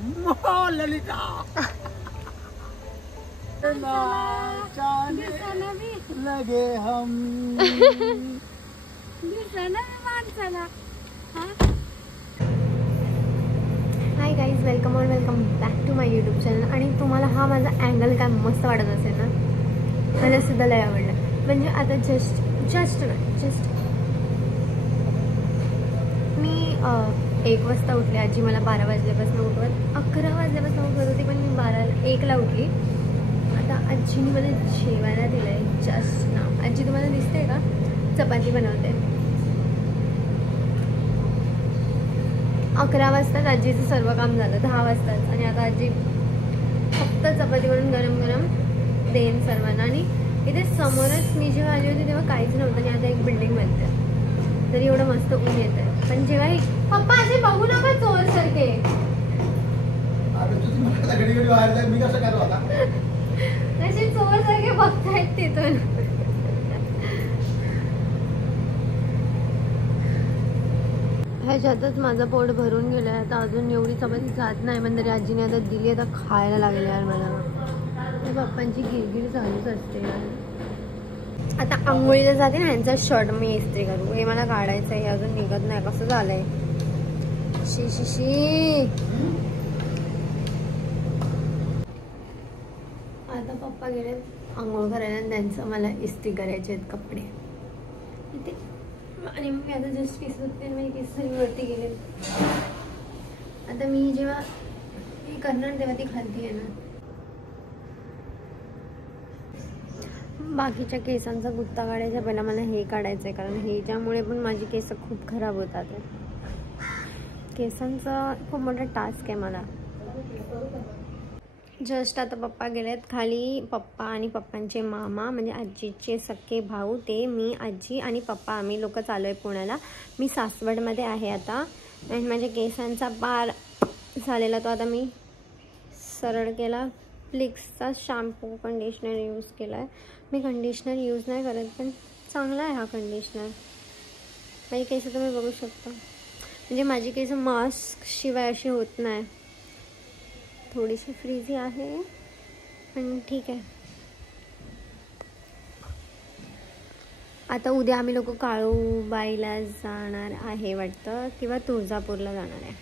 ललिता लगे हम hi guys, welcome on welcome back to my YouTube channel. आणि तुम्हाला हा माझा अँगल काय मस्त वाटत असेल ना, मला सुद्धा लय आवडलं. म्हणजे आता जस्ट मी 1 वाजता उठले. आजी मला 12 वाजल्यापासून उठवत, 11 वाजल्यापासून उठवत होती, पण मी 1ला उठली. आता आजीने मला जेवायला दिलं आहे जस्ट ना. आजी तुम्हाला दिसते का? चपाती बनवते. 11 वाजताच आजीचं सर्व काम झालं, 10 वाजताच. आणि आता आजी फक्त चपाती बनवून गरम गरम देईन सर्वांना. आणि इथे समोरच मी जेव्हा आली होती तेव्हा काहीच नव्हतं, आणि आता एक बिल्डिंग बनते. तरी एवढं मस्त ऊन येत आहे. पण जेव्हा पप्पा असे बघू नका चोर सारखे. तसे चोर सारखे बघतायत तिथून. ह्याच्यातच माझं पोट भरून गेलं आहे. आता अजून एवढी चपाती जात नाही, पण तरी आजीने आता दिली. आता खायला लागले यार मला. पप्पांची गिरगिर चालूच असते यार. आता आंघोळीला जाते ना, ह्यांचा शर्ट मी इस्त्री करू. हे मला काढायचं आहे, अजून निघत नाही. कसं झालंय शी. आता पप्पा गेले आंघोळ करायला, त्यांचं मला इस्त्री करायचे आहेत कपडे इथे. आणि मी आता जस्ट केस होते, मी केस वरती गेले. आता मी जेव्हा हे करणार तेव्हा ती खालती आहे ना. बाकीच्या केसांचा गुत्ता काढायचा, पहिला मला हे काढायचं आहे, कारण ह्याच्यामुळे पण माझी केस खूप खराब होतात. केसांचा खूप मोठा टास्क आहे मला. जस्ट आता पप्पा गेलेत खाली. पप्पा आणि पप्पांचे मामा म्हणजे आजीचे सख्खे भाऊ, ते, मी, आजी आणि पप्पा, आम्ही लोक चालू आहे पुण्याला. मी सासवडमध्ये आहे आता. आणि माझ्या केसांचा पार झालेला तो आता मी सरळ केला. फ्लिक्सचा शॅम्पू कंडिशनर यूज केला आहे. मी कंडिशनर यूज नाही करत, पण चांगला आहे हा कंडिशनर. माझी केस तुम्ही बघू शकता. म्हणजे माझी केस मास्क शिवाय अशी होत नाही. थोडीशी फ्रीझी आहे, पण ठीक आहे. आता उद्या आम्ही लोक काळूबाईला जाणार आहे वाटतं, किंवा तुळजापूरला जाणार आहे.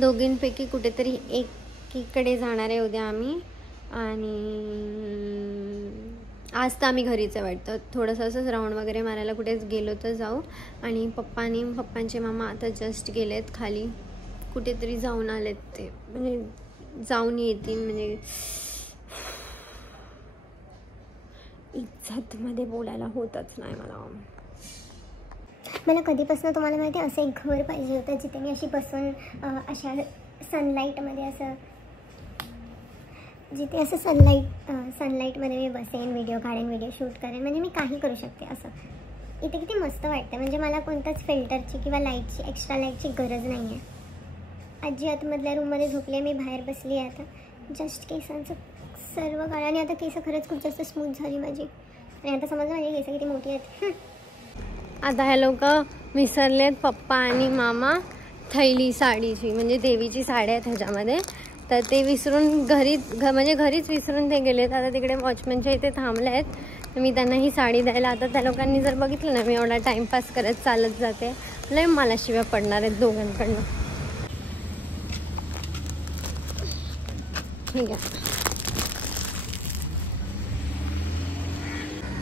दोघींपैकी कुठेतरी एकीकडे जाणार आहे उद्या आम्ही. आणि आज तर आम्ही घरीच आहे वाटतं. थोडंसं असंच राऊंड वगैरे मारायला कुठेच गेलो तर जाऊ. आणि पप्पांचे मामा आता जस्ट गेलेत खाली, कुठेतरी जाऊन आलेत ते. म्हणजे जाऊन येतील. म्हणजे इज्जतमध्ये बोलायला होतच नाही मला कधीपासून तुम्हाला माहिती आहे, असं एक घर पाहिजे होतं जिथे मी अशी बसून अशा सनलाईटमध्ये सनलाईटमध्ये मी बसेन, व्हिडिओ काढेन, व्हिडिओ शूट करेन. म्हणजे मी काही करू शकते असं. इथे किती मस्त वाटतं. म्हणजे मला कोणत्याच फिल्टरची किंवा लाईटची, एक्स्ट्रा लाईटची गरज नाही आहे. आजी आतमधल्या रूममध्ये झोपली आहे, मी बाहेर बसली आहे. आता जस्ट केसांचं सर्व काळ. आणि आता केस खरंच खूप जास्त स्मूथ झाली माझी. आणि आता समजा माझी केस किती मोठी आहेत. आता हे लोक विसरलेत, पप्पा आणि मामा, थैली साडीची, म्हणजे देवीची साडी आहेत ह्याच्यामध्ये. तर ते विसरून म्हणजे घरीच विसरून ते गेलेत. आता तिकडे वॉचमॅनच्या इथे थांबले आहेत. तर मी त्यांना ही साडी द्यायला. आता त्या लोकांनी जर बघितलं ना मी एवढा टाईमपास करत चालत जाते, लय मला शिव्या पडणार आहेत दोघांकडनं. ठीक आहे.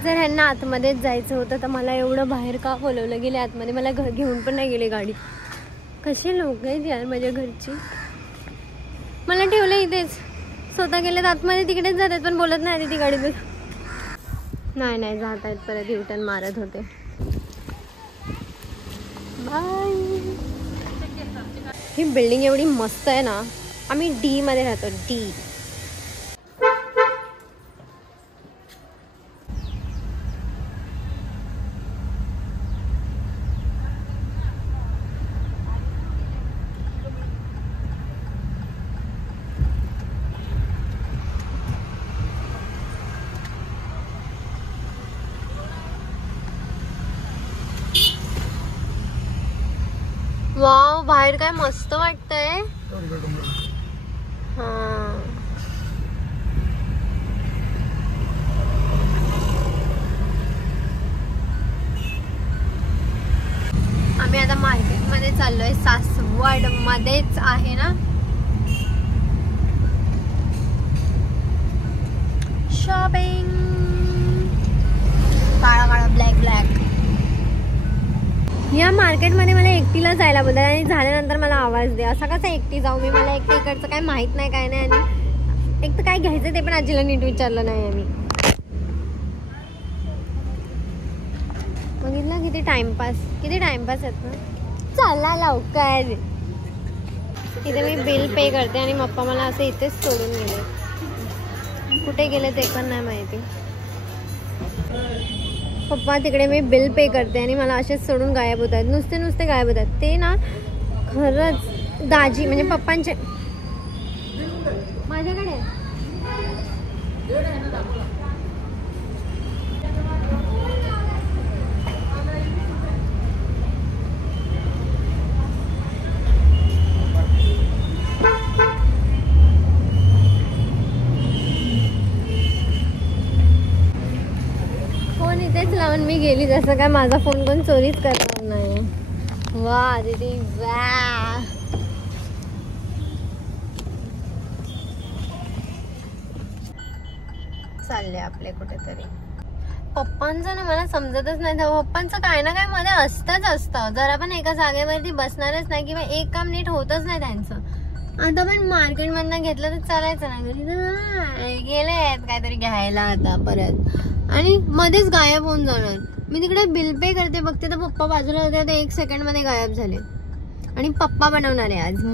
जर ह्यांना आतमध्येच जायचं होतं तर मला एवढं बाहेर का बोलवलं गेले आतमध्ये? मला घेऊन पण नाही गेले गाडीत. कसे लोक आहेत यार माझ्या घरची. मला ठेवलं इथेच, स्वतः गेलेत आतमध्ये, तिकडेच जातात, पण बोलत नाही ती गाडीत. नाही जात आहेत, परत युटर्न मारत होते. बाय. ही बिल्डिंग एवढी मस्त आहे ना. आम्ही डी मध्ये राहतो, डी. वाव, बाहेर काय मस्त वाटतंय. हा, आम्ही आता मार्केट मध्ये चाललोय. सासवड मध्येच आहे ना. शॉपिंग. काळा काळा ब्लॅक ब्लॅक. या मार्केटमध्ये मला एकटीला जायला बोलतात आणि झाल्यानंतर मला आवाज दे. असा कसा एकटी जाऊ मी? मला एकटी इकडचं काय माहित नाही, काय नाही. आणि एक तर काय घ्यायचं ते पण आजीला नीट विचारलं नाही आम्ही. बघितलं किती टाइमपास आहेत ना. चला लवकर. इथे मी बिल पे करते आणि पप्पा मला असं इथेच सोडून गेले. कुठे गेले ते पण नाही माहिती. पप्पा तिकडे मी बिल पे करते आणि मला असेच सोडून गायब होत आहेत. नुसते गायब होत आहेत ते ना. खरंच दाजी म्हणजे पप्पांचे माझ्याकडे लावून मी गेली. जसं काय माझा फोन कोण चोरीच करणार नाही. वा दीदी वा. चालले आपले कुठेतरी. पप्पांचं ना मला समजतच नाही. पप्पांचं काय ना काय मध्ये असतं. जरा पण एका जागेवरती बसणारच नाही किंवा एक काम नीट होतच नाही त्यांचं. आता पण मार्केट मधनं घेतलं तर चालायचं ना. घरी गेले आहेत काहीतरी घ्यायला आता परत आणि मध्येच गायब होऊन जाणार. मी तिकडे बिल पे करते बघते तर पप्पा बाजूला होते. ते 1 सेकंड मध्ये गायब झाले. आणि पप्पा बनवणार आहे आज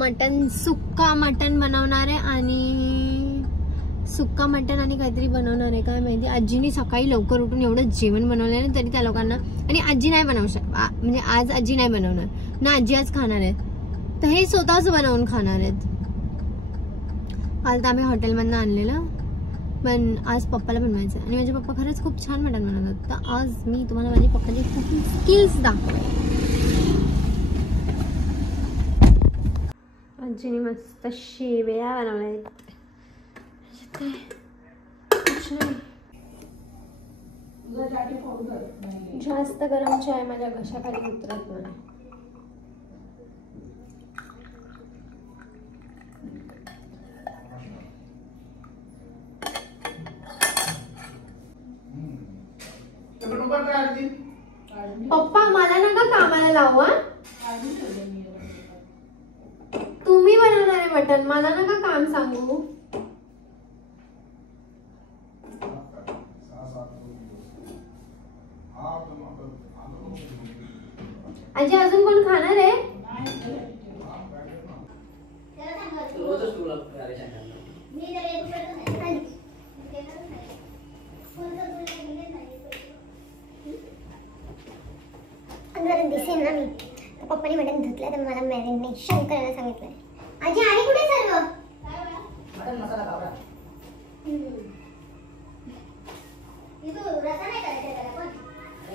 मटन सुक्का मटन बनवणार आहे. आणि सुक्का मटन आणि काहीतरी बनवणार आहे काय माहिती. आजीने सकाळी लवकर उठून एवढं जेवण बनवलं आहे तरी त्या लोकांना. आणि आजी नाही बनवू म्हणजे आज आजी नाही बनवणार ना. आजी आज खाणार आहेत तर हे स्वतःच बनवून खाणार आहेत. काल तर आम्ही हॉटेलमधनं आणलेलं पण आज पप्पाला बनवायचं. आणि माझे पप्पा खरंच खूप छान मटण बनवतात. तर आज मी तुम्हाला माझ्या पप्पाची कुकिंग स्किल्स दाखवते. आजीने मस्त शेवया बनवल्या आहेत. जास्त गरम चाय माझ्या घशाखाली उतरत नाही. पप्पा मला नका कामाला लावू. तुम्ही बनवणार आहे मटण. मला नका काम सांगू. आजी अजून कोण खाणार आहे? दिसेल ना मी. पप्पानी मटण धुतलं तर मला मॅरिनेशन करायला सांगितलंय. आजी आहे कुठे सर्व? मटण मसाला पावडर. इथं रसा नाही करायचा त्याला पण.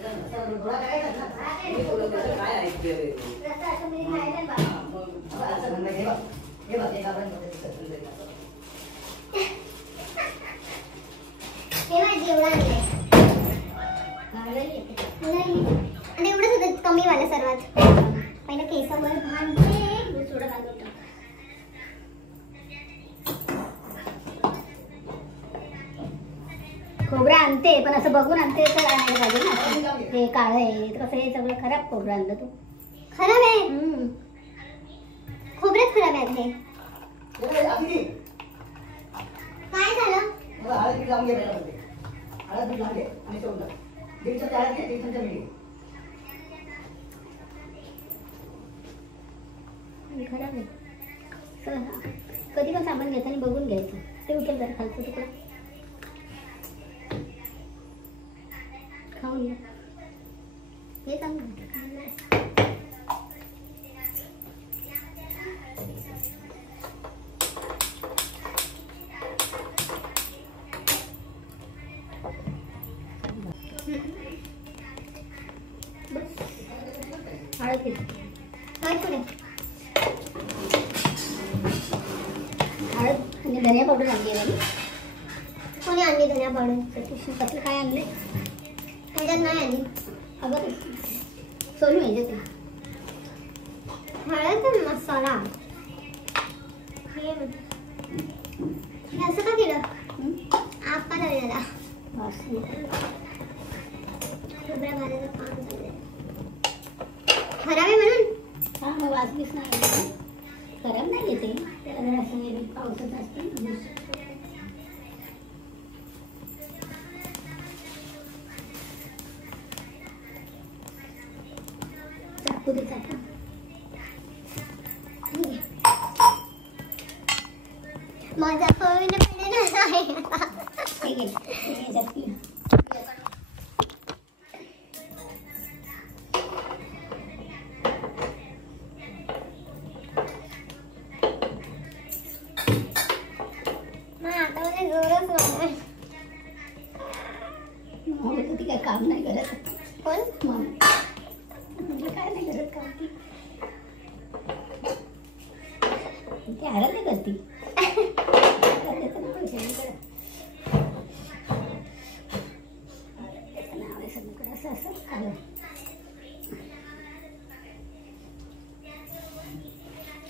रसा गोळा करायचा ना. मी बोलतो काय आहे ते. रसा तुम्ही खायला बाबा. असं म्हणलं हे बघ. हे बघ हे आपण हे माझी एवढा आणलंय. आणि एवढंच होतं कमी वाला सर्वात. पहिलं केसावर भांडते सोडा घालून टाक. खोबरं आणते पण असं बघून आणते तर आणायला पाहिजे ना. हे काळं आहे कसं हे सगळं खराब खोबरं आणलं तू. खराब आहे. खोबरंच खराब आहे हे. काय झालं? खराब आहे. कधी पण साबण घ्यायचं आणि बघून घ्यायचं. ते उचल जरा खालचं तुकडा खाऊन घ्या. हे चांगलं हळद कुठे? हळद आणि धनिया पावडर आणली आहे मी. कोणी आणली धनिया पावडर? कसलं काय आणले? त्याच्यात नाही आली. अगं सोनू यायचे हळद मसाला हे असं का केलं? आपा झालेला खोबऱ्या भाजायचं काम झालं. खराब आहे म्हणून? हा मग वाजलीच नाही. खराब नाही येते त्याला जर असं पावसात असते. चाकू दे चाकू. माझा फोन पडलेला आहे. ठीक आहे. ती काय काम नाही करत. कोण? म्हणजे काय नाही करत काम ती. ती आराम नाही करती.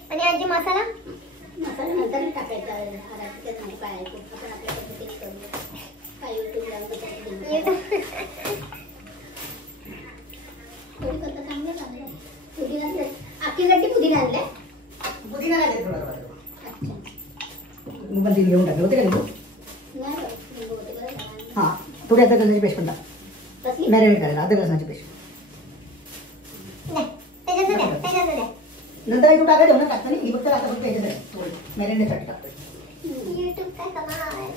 आणि आजी मसाला नंतर टाकायचा. नाही पाहायचं आपण आपल्या पद्धतीने करूया. काय युट्यूब थोडी करता चांगलं चांगलं. पुदिना आपली पुदिना आणलाय. पुदिना घालायचं थोडा. अच्छा. मग पण ती घेऊन टाकलं होते का तू? नाही हां थोडी आता लसणाची पेस्ट पण टाक. कसली? मॅरिनेट करायला आता लसणाची पेस्ट. नंतर तू टाकायचं ना टाकताना ही फक्त आता फक्त याच्यात आहे मॅरिनेटसाठी टाकतोय. युट्यूब काय कमाल.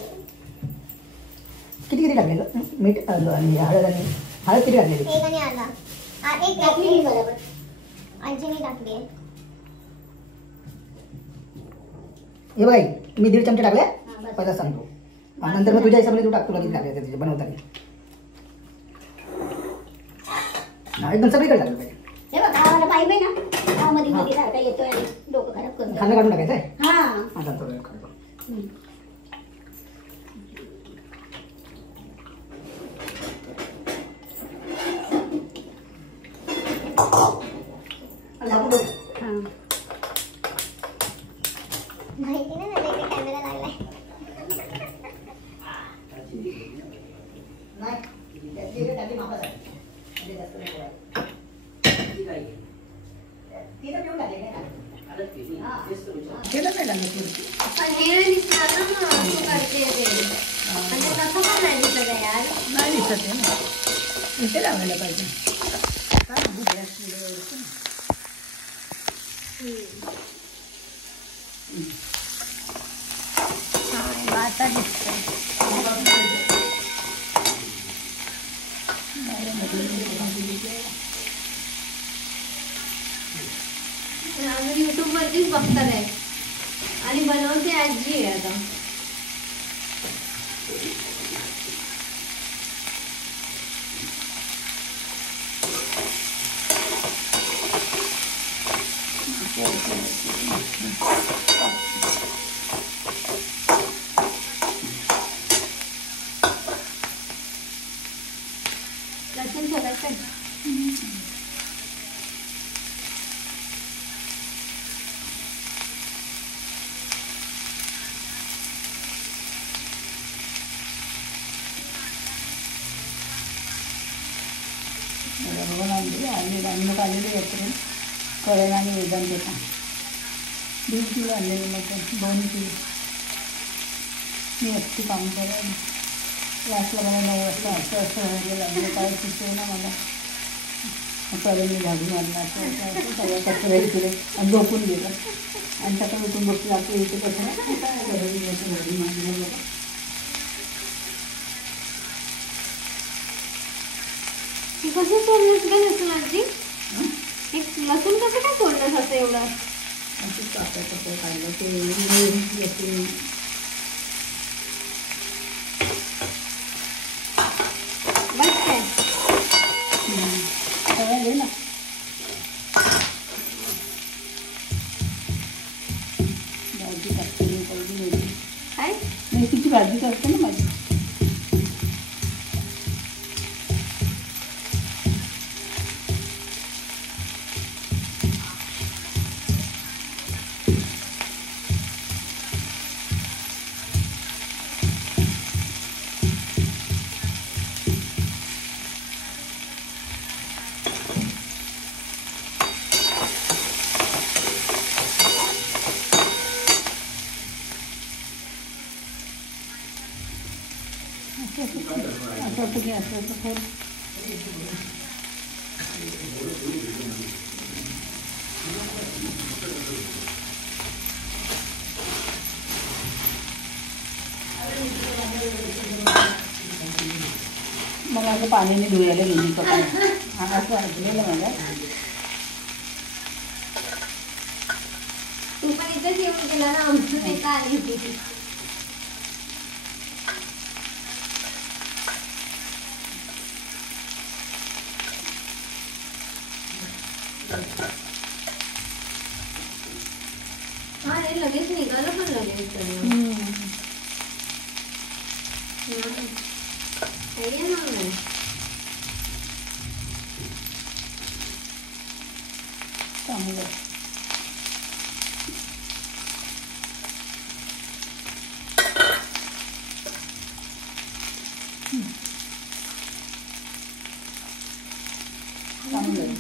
किती टाकले ग मीठ आणि हळद किती टाकलेली? एक आणि आला एक टाकली बरोबर. आजीने टाकली आहे. हे बाई मी 1.5 चमचे टाकले बस. पहिला सांगतो. नंतर मग तुझ्या हिशोबाने तू टाकतो किती टाकले त्याचे बनवताना. एकदम सगळीकडे टाकलं पाहिजे. हे बघ गावाला पाईप आहे ना. मध्ये मध्ये सारखा येतोय आणि डोकं खराब करतो. खाल्लं काढून टाकायचं आहे. हा. आता थोडं काढतो. माहिती नाही झालं इकडे कॅमेरा लागलाय. पण हे दिसणार ना मग तू करते ते. म्हणजे तसं पण नाही दिसत आहे यार. नाही दिसत आहे ना इथे लावायला पाहिजे. आता दिसतंय. युट्यूब वरतीच बघतात आहे आणि बनवते आजी आहे आता. लसूण सोडायचं. आलेले यात्रेन कळेला आणि वेदांत देता 1.5 किलो आणलेलं मटण 2 किलो. मी एकटी काम करायला क्लासला मला 9 वाजता असं व्हायला लागलं. काय सुचव ना मला. कळेने झाडू मारला असं सगळ्या कसं रेडी केलं आणि झोपून गेलं. आणि सकाळी उठून बघतो आपलं इथे कसं झाडू मारलं. कसं सोडलंस का लसूण आजी? एक लसूण कसं काय सोडलंस असं एवढं? असं कसं काढलं ते मिरची येते. बस काय सगळं घे ना. मेथीची भाजी करते ना माझी. असं की असं थोडं मग असं पाण्याने धुवायला गेली कपडे. असं वाटलेलं मला. तू पण इथेच येऊन केला ना, आमचं नाही का आली होती. हा रे, लगेच निघालं पण लगेच. चांगलं. चांगलं.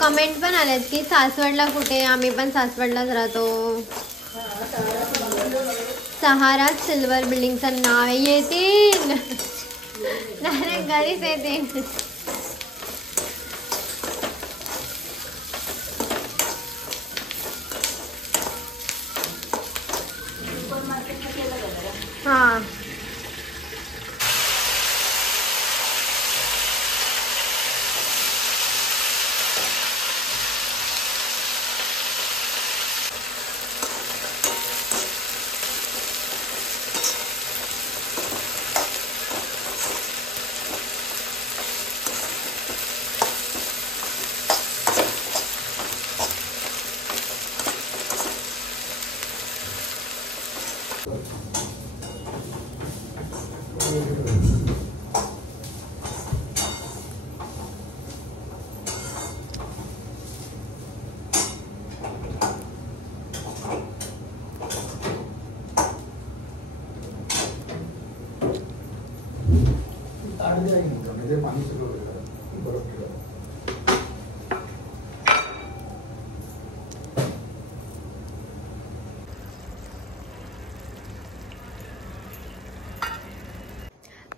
कमेंट पण आल्यात की सासवडला कुठे. आम्ही पण सासवडलाच राहतो. सहारा सिल्वर बिल्डिंगचं नाव आहे. येतील नाही घरीच येतील. हां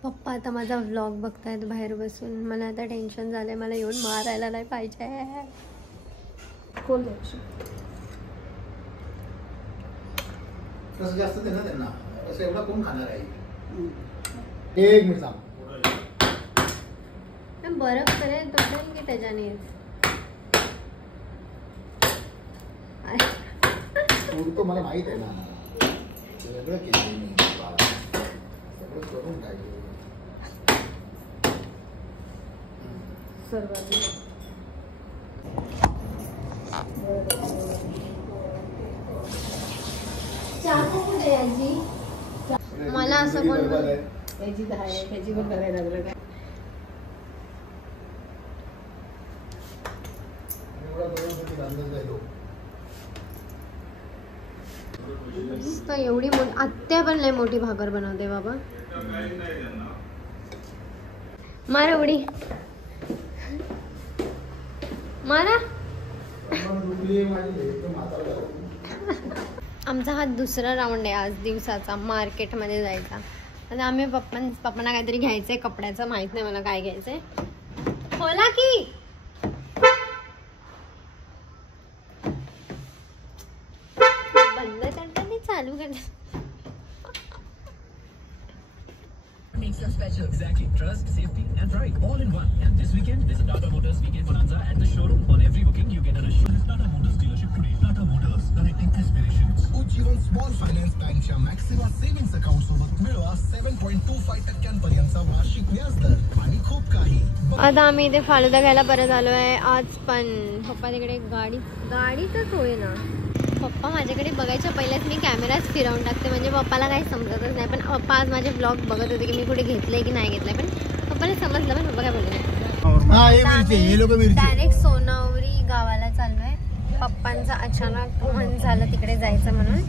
पप्पा आता माझा व्लॉग बघतायत बाहेर बसून. मला आता टेन्शन झालंय. मला येऊन मारायला नाही पाहिजे. कोण द्यायचं कसं जास्त दे ना त्यांना. असं एवढा कोण खाणार आहे. एक मिनिट थांब. बरफ करेल तोडेल की त्याच्याने. तो मला माहित आहे ना. सगळं केलं मी. सगळं करून टाकलं. मला असं कोण त्याची पण करायला लागलं काय. एवढी मोठी आत्या पण लय मोठी भाकर बनवते बाबा. मारा उडी मारा. आमचा हा दुसरा राऊंड आहे आज दिवसाचा मार्केटमध्ये जायचा. आता आम्ही पप्पांना काहीतरी घ्यायचंय कपड्याचं. माहित नाही मला काय घ्यायचंय. खोला की बंद करता नाही चालू करता. makes you special. Exactly. Trust, safety, and pride all in one. And this weekend, there's a Tata Motors Weekend Bonanza at the showroom. On every booking, you get an assurance. Tata Motors dealership today. Tata Motors, connecting aspirations. Ujjivan small finance बँकच्या maxima savings account सोबत मिळवा 7.25% वार्षिक व्याजदर आणि खूप काही. आता आम्ही इथे फालुदा घ्यायला परत आलो आहे. आज पण पप्पा तिकडे गाडीतच होय ना. पप्पा माझ्याकडे बघायच्या पहिल्याच मी कॅमेराच फिरवून टाकते, म्हणजे पप्पाला काही समजतच नाही. पण पप्पा आज माझे ब्लॉग बघत होते की मी कुठे घेतलंय की नाही घेतलंय, पण पप्पाला समजलं. पण पप्पा काय बोलले डायरेक्ट सोनावरी गावाला चाललोय. पप्पांचं अचानक मन झालं तिकडे जायचं म्हणून,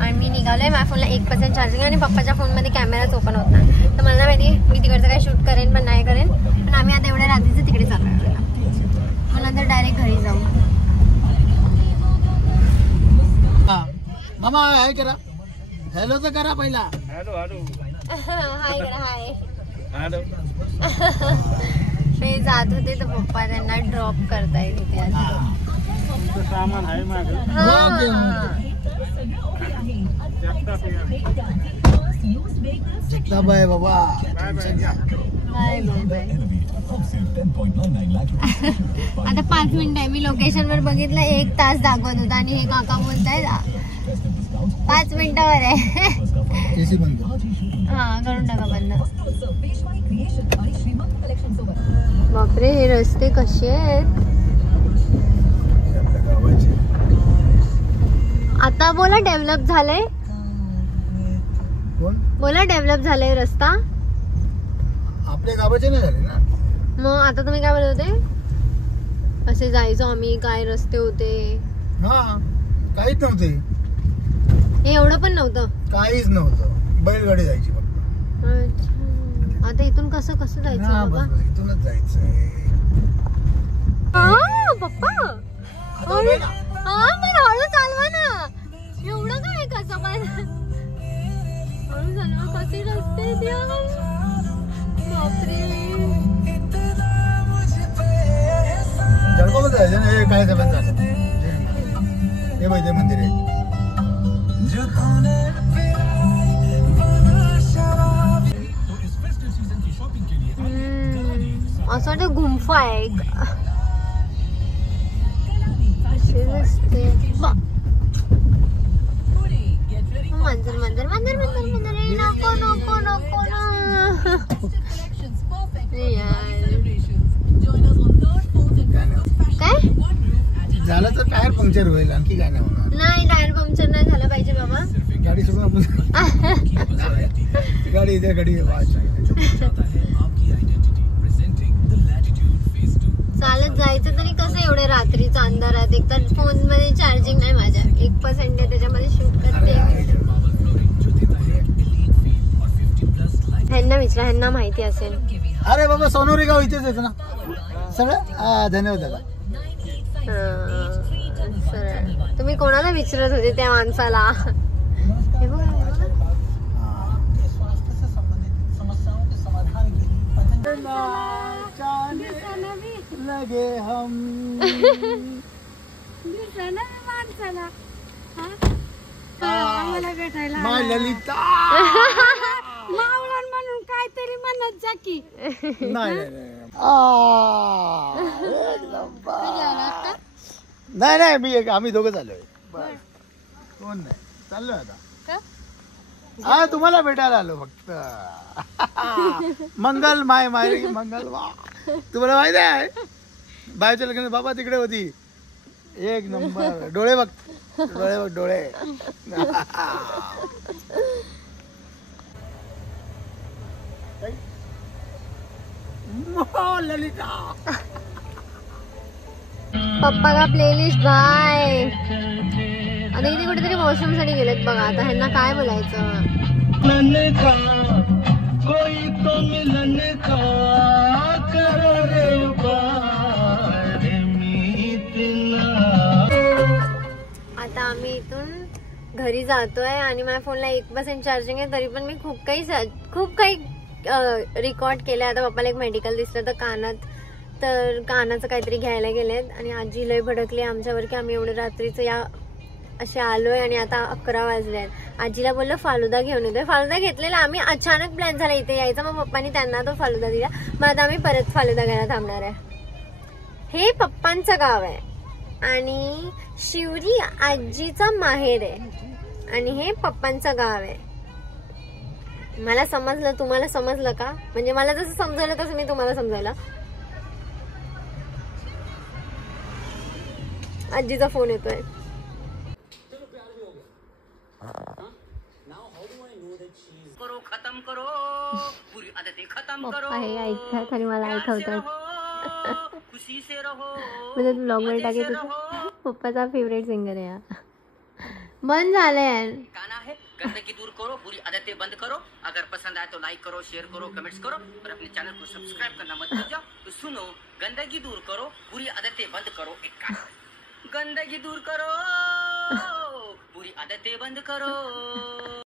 आणि मी निघालोय. माझ्या फोनला 1% चार्जिंग आणि पप्पाच्या फोनमध्ये कॅमेराच ओपन होत नाही. तर मला माहिती मी तिकडचं काय शूट करेन पण नाही करेन. पण आम्ही आता एवढ्या रात्रीचं तिकडे चाललोय. मग नंतर डायरेक्ट घरी जाऊ. मामा हाय करा, हॅलो तर करा पहिला. हॅलो हॅलो हाय करा, हाय. हॅलो. ते जात होते तर पप्पा त्यांना ड्रॉप करताय तिथे. सामान आहे माझं. बाय बाबा. आता 5 मिनिटं आहे. मी लोकेशन वर बघितलं 1 तास दाखवत होता आणि हे काका बोलताय 5 मिनिटावर आहे. एसी बंद. हा करून टाका बंद. बापरे हे रस्ते कसे आहेत. आता बोला डेव्हलप झालंय. बोला डेव्हलप झालंय रस्ता. आपल्या गावाचे नाही झाले ना. मग आता तुम्ही काय बोलत होते. असे जायचो आम्ही, काय रस्ते होते. हा काहीच नव्हते. हे एवढं पण नव्हतं. काहीच नव्हतं. बैलगाडी जायची फक्त. अच्छा. आता इथून कसं जायचं बाबा. इथूनच जायचंय. पप्पा पण हळू चालवा ना. एवढं काय कसं पण हळू चालवा. कसे रस्ते बापरे. जळगावला जायचं ना. हे काय सगळं झालं. हे वैद्य मंदिर आहे. असं वाटतं गुंफा आहे एक. असे रस्ते. मंदिर मंदिर मंदिर मंदिर मंदिर. नको नको नको ना. काय झालं तर टायर पंक्चर होईल. आणखी काय नाही होणार. नाही टायर पंक्चर नाही झालं पाहिजे बाबा. गाडी सोडून आपण गाडी इथे गाडी चालत जायचं तरी कसं एवढे रात्रीचा अंधारात. एक तर फोन मध्ये चार्जिंग नाही माझ्या. 1% आहे त्याच्यामध्ये शूट करते. ह्यांना विचारा, ह्यांना माहिती असेल. अरे बाबा सोनोरी गाव इथेच आहे ना सगळं. धन्यवाद दादा. सरळ तुम्ही कोणाला विचारत होते त्या माणसाला. हे बघा लगे हम माय ललिता. मावळण म्हणून काहीतरी म्हणत जा की. नाही नाही मी आम्ही दोघं चाललोय. कोण नाही चाललोय आता. हा तुम्हाला भेटायला आलो फक्त. मंगल माय माय मंगल. वा तुम्हाला माहिती आहे बायच्या लग्न बाबा तिकडे होती. एक नंबर. डोळे बघ डोळे. ललिता. पप्पा का प्लेलिस्ट बाय. आता इथे कुठेतरी वॉशरूम साठी गेलेत बघा. आता ह्यांना काय बोलायचं. आता आम्ही इथून घरी जातोय आणि माझ्या फोनला 1% चार्जिंग आहे. तरी पण मी खूप काही रेकॉर्ड केलं. आता पप्पाला एक मेडिकल दिसलं तर कानाचं काहीतरी घ्यायला गेलेत आणि आजी लय भडकली आमच्यावर की आम्ही एवढं रात्रीचं या असे आलोय आणि आता 11 वाजले आहेत. आजीला बोललं फालुदा घेऊन येतोय. फालुदा घेतलेला आम्ही, अचानक प्लॅन झाला इथे यायचा. मग पप्पानी त्यांना तो फालुदा दिला. मग आता आम्ही परत फालुदा घ्यायला थांबणार आहे. हे पप्पांचं गाव आहे आणि शिवरी आजीचा माहेर आहे आणि हे पप्पांचं गाव आहे. मला समजलं, तुम्हाला समजलं का? म्हणजे मला जसं समजलं तसं मी तुम्हाला समजायला. आजीचा फोन येतोय. पप्पा हे ऐकतात आणि मला ऐकवतात. म्हणजे ब्लॉग वर टाकेल. पप्पाचा फेवरेट सिंगर आहे हा. बंद झालंय. गाना है गंदगी दूर करो, बुरी आदतें बंद करो. अगर पसंद आए तो लाइक करो, शेयर करो, कमेंट्स करो और अपने चैनल को सब्सक्राइब करना मत भूलिए. तो सुनो, गंदगी दूर करो, बुरी आदतें बंद करो. एक गंदगी दूर करो, बुरी आदतें बंद करो.